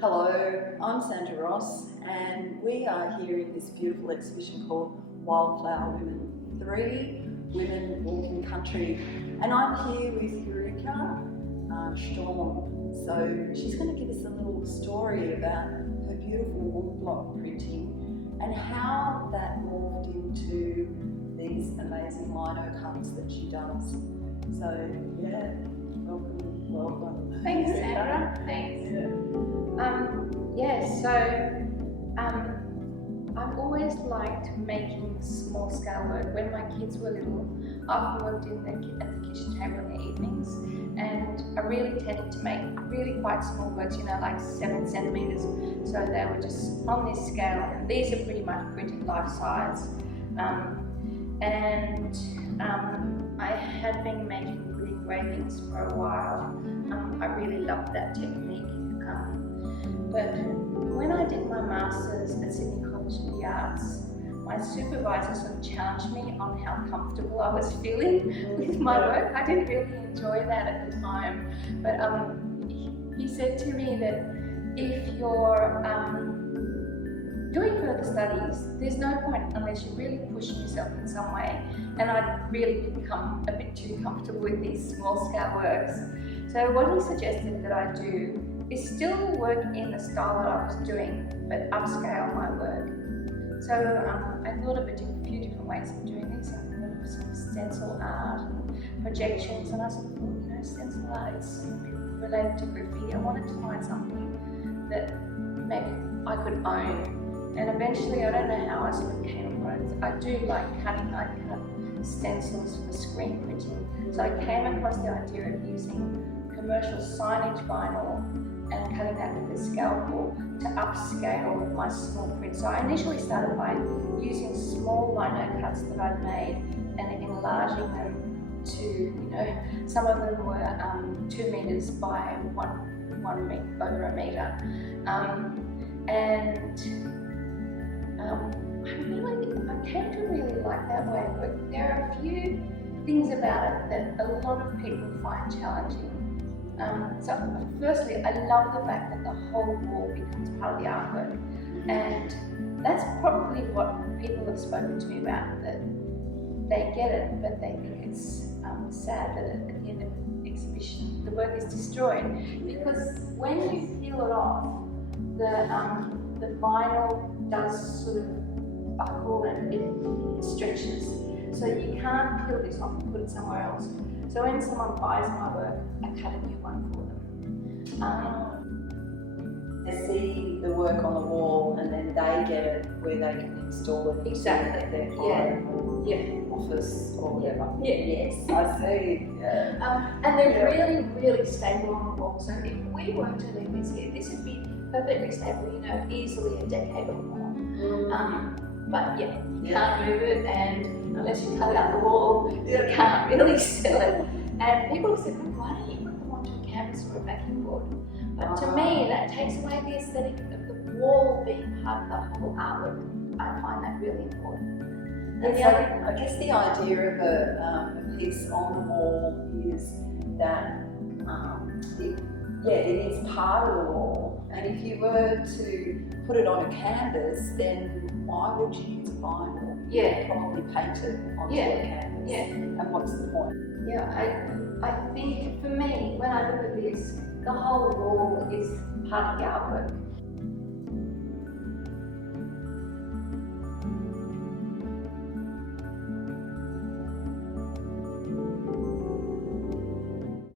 Hello, I'm Sandra Ross, and we are here in this beautiful exhibition called Wildflower Women. 3 women walking country, and I'm here with Ulrike Sturm. So she's going to give us a little story about her beautiful wool block printing and how that morphed into these amazing lino cuts that she does. So yeah, welcome. Thanks, Sandra. Thanks. I've always liked making small scale work. When my kids were little, I often worked at the kitchen table in the evenings, and I really tended to make really quite small works, like 7 centimeters. So they were just on this scale, and these are pretty much printed life size. I had been making wood engravings for a while. I really loved that technique. But when I did my Masters at Sydney College of the Arts, my supervisor sort of challenged me on how comfortable I was feeling with my work. I didn't really enjoy that at the time, but he said to me that if you're doing further studies, there's no point unless you're really pushing yourself in some way, and I'd really become a bit too comfortable with these small scale works. So what he suggested that I do is still work in the style that I was doing, but upscale my work. So I thought of a few different ways of doing this. I thought of some stencil art and projections, and I sort of thought, stencil art is related to graffiti. I wanted to find something that maybe I could own. And eventually, I don't know how I sort of came upon it. I do like cutting. I cut stencils for screen printing. So I came across the idea of using commercial signage vinyl and cutting that with a scalpel to upscale my small print. So I initially started by using small lino cuts that I'd made and enlarging them to, some of them were 2 meters by over a meter. I came to really like that way of working. There are a few things about it that a lot of people find challenging. So firstly, I love the fact that the whole wall becomes part of the artwork, and that's probably what people have spoken to me about, that they get it, but they think it's sad that at the end of the exhibition the work is destroyed, because when you peel it off, the vinyl does sort of buckle and it stretches, so you can't peel this off and put it somewhere else. So when someone buys my work, I cut a new one for them. They see the work on the wall and then they get it where they can install it Exactly. at their home or office or whatever. Yeah. Yes, I see. Yeah. And they're really, really stable on the wall. So if we were to leave this here, this would be perfectly stable, easily a decade or more. But you can't move it, and unless you cut it out the wall, you can't really sell it. And people have said, why don't you put them onto a canvas or a backing board? But to me, that takes away the aesthetic of the wall being part of the whole artwork. I find that really important. And so I guess the idea of a piece on the wall is that it is part of the wall, and if you were to put it on a canvas, then why would you use vinyl? Yeah. Probably paint it onto a canvas. Yeah. And what's the point? Yeah, I think for me, when I look at this, the whole wall is part of the artwork.